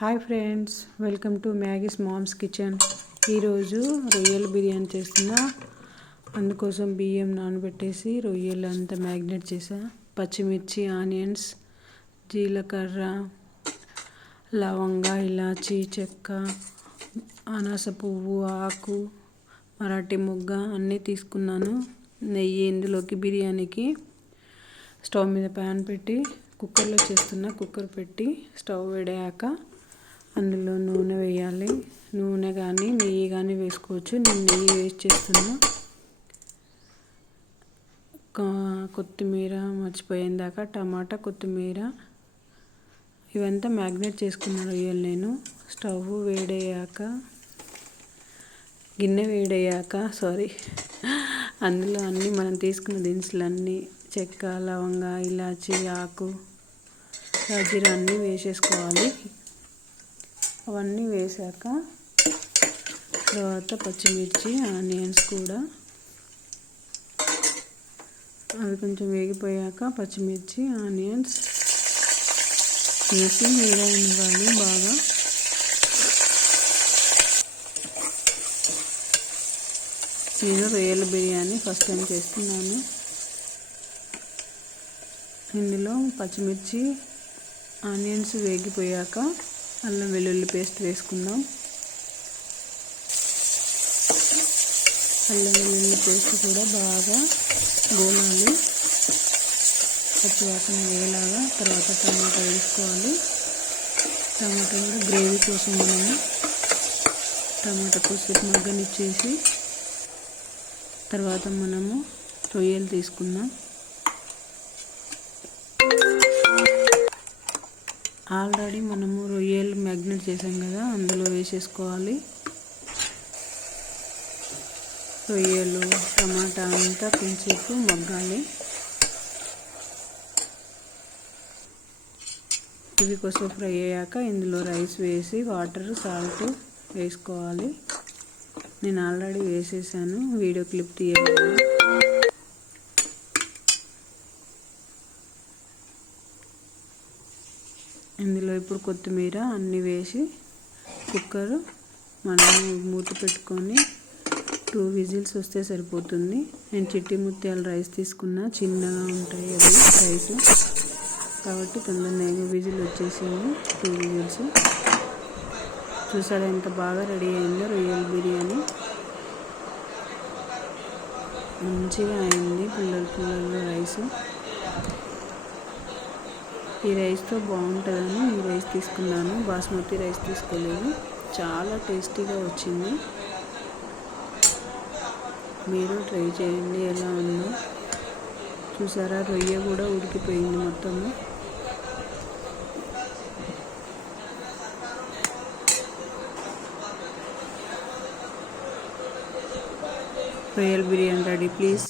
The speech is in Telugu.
Hi friends, welcome to Maggie's mom's kitchen. ఈరోజు రొయ్యల బిర్యానీ చేస్తున్నా. అందుకోసం బియ్యం నానబెట్టేసి రొయ్యలు అంతా మ్యాగ్నేట్ చేసా. పచ్చిమిర్చి, ఆనియన్స్, జీలకర్ర, లవంగా, ఇలాచి, చెక్క, అనాస పువ్వు, ఆకు, మరాఠీ మొగ్గ అన్నీ తీసుకున్నాను. నెయ్యి ఇందులోకి బిర్యానీకి. స్టవ్ మీద ప్యాన్ పెట్టి కుక్కర్లో చేస్తున్నా. కుక్కర్ పెట్టి స్టవ్ వేడాక అందులో నూనె వేయాలి. నూనె కానీ నెయ్యి కానీ వేసుకోవచ్చు. నేను నెయ్యి వేస్ట్ చేస్తున్నా. కొత్తిమీర మర్చిపోయేందాక టమాటా, కొత్తిమీర ఇవంతా మ్యాగ్నేట్ చేసుకున్న రొయ్యలు నేను. స్టవ్ వేడయ్యాక గిన్నె వేడయ్యాక అందులో అన్నీ మనం తీసుకున్న దినుసులన్నీ చెక్క, లవంగా, ఇలాచి, ఆకు, షాజీరా అన్నీ వేసేసుకోవాలి. అవన్నీ వేసాక తర్వాత పచ్చిమిర్చి, ఆనియన్స్ కూడా అవి కొంచెం వేగిపోయాక పచ్చిమిర్చి, ఆనియన్స్ వేసి వేడనివ్వాలి బాగా. నేను రొయ్యల బిర్యానీ ఫస్ట్ టైం చేస్తున్నాను. ఇందులో పచ్చిమిర్చి, ఆనియన్స్ వేగిపోయాక అల్లం వెల్లుల్లి పేస్ట్ వేసుకుందాం. అల్లం వెల్లుల్లి పేస్ట్ కూడా బాగా గోలాలి, పచ్చివాసన వేలాగా. తర్వాత టమాటా వేసుకోవాలి. టమాటా కూడా గ్రేవీ కోసం మనము టమాటా కొద్దిసేపు మగ్గనిచ్చేసి తర్వాత మనము రొయ్యలు తీసుకుందాం. ఆల్రెడీ మనము రొయ్యలు మ్యాగ్నేట్ చేసాం కదా, అందులో వేసేసుకోవాలి. రొయ్యలు, టమాటా అంతా కొంచెంసేపు మగ్గాలి. ఇవి కొంచెం ఫ్రై అయ్యాక ఇందులో రైస్ వేసి వాటర్, సాల్ట్ వేసుకోవాలి. నేను ఆల్రెడీ వేసేసాను, వీడియో క్లిప్ తీయలేదు. ఇందులో ఇప్పుడు కొత్తిమీర అన్నీ వేసి కుక్కర్ మనం మూత పెట్టుకొని 2 విజిల్స్ వస్తే సరిపోతుంది. నేను చిట్టి ముత్యాల రైస్ తీసుకున్నా, చిన్నగా ఉంటాయి అవి రైస్ కాబట్టి తొందరగా విజిల్ వచ్చేసింది. 2 విజిల్స్. చూసారా ఎంత బాగా రెడీ అయిందో రొయ్యల బిర్యానీ. మంచిగా అయింది, పుల్లలు రైస్. ఈ రైస్తో బాగుంటుందని ఈ రైస్ తీసుకున్నాను, బాస్మతి రైస్ తీసుకోలేదు. చాలా టేస్టీగా వచ్చింది. మీరు ట్రై చేయండి ఎలా ఉందో. చూసారా రొయ్య కూడా ఉడికిపోయింది మొత్తము. రొయ్యల బిర్యానీ రెడీ. ప్లీజ్